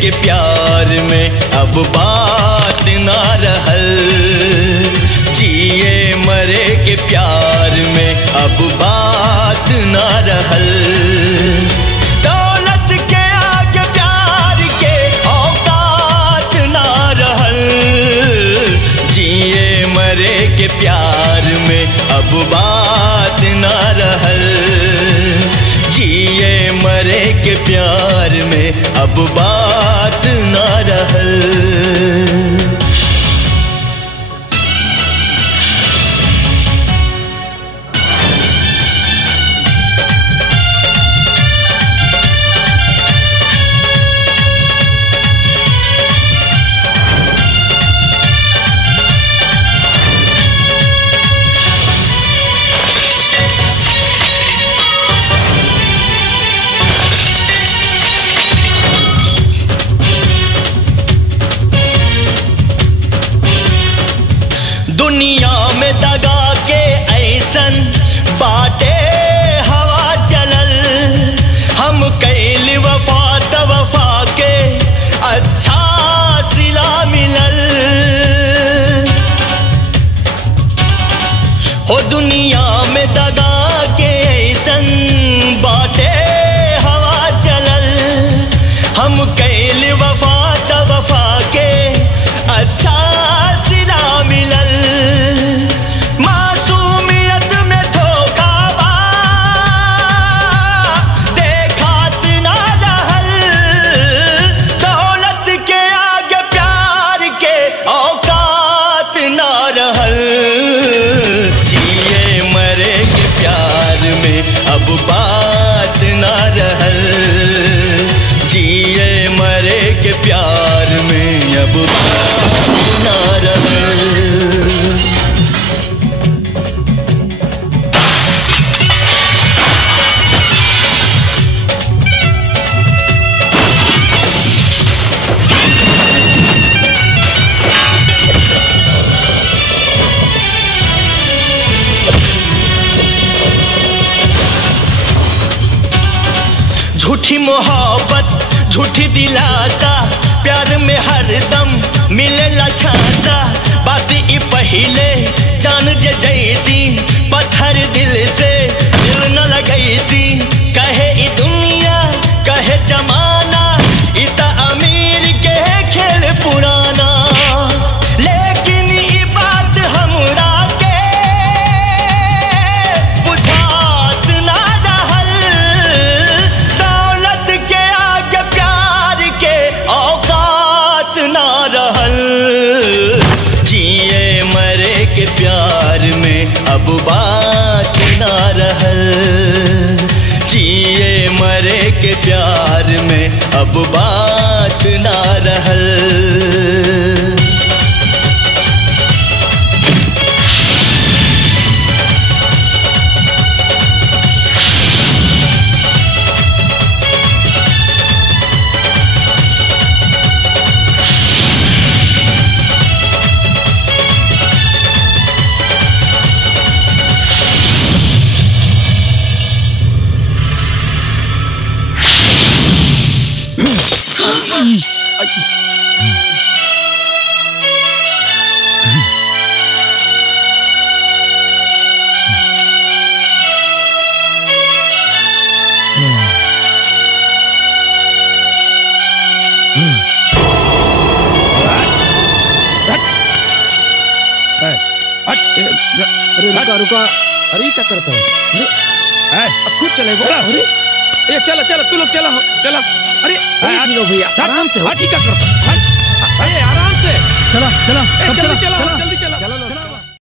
के प्यार में अब बात ना रहल। जिए मरे के प्यार में अब बात ना रहल। दौलत के आगे प्यार के औकात ना रहल। जिए मरे के प्यार में अब बात ना रहल। जिए मरे के प्यार में अब बात ना रहल। दुनिया में दगा के ऐसन बाटे हवा चलल। हम कैल वफा त वफा के अच्छा सिला मिलल। हो दुनिया में दगा के ऐसन बाटे हवा चलल। हम कैल वफा त वफा के अच्छा सिला मिलल। मासूमियत में धोखा बा देखात ना रहल। दौलत के आगे प्यार के औकात ना रहल। जिए मरे के प्यार में अब बात ना रहल। जिए मरे के प्यार में अब बात ना रहल। झूठी मोहब्बत झूठी दिलासा प्यार में हरदम मिलेला झांसा। बात ई पहिले जान जे जैती पत्थर दिल से दिल न लगैती। कहे ई दुनिया कहे जमाना ई त अमीर के खेल पुराना। लेकिन ई बात हमरा के बुझात ना रहल। दौलत के आगे प्यार के औकात ना रहल। जिए मरे के प्यार में अब बात ना रहल। जिए मरे के प्यार में अब बात ना रहल। अरे रुका रुका, अरे क्या करता है? अब खुद चले बोला। अरे ये चला चला, तू लोग चला चला। अरे भैया आराम से, क्या करता? अरे आराम से चला चला चला चला।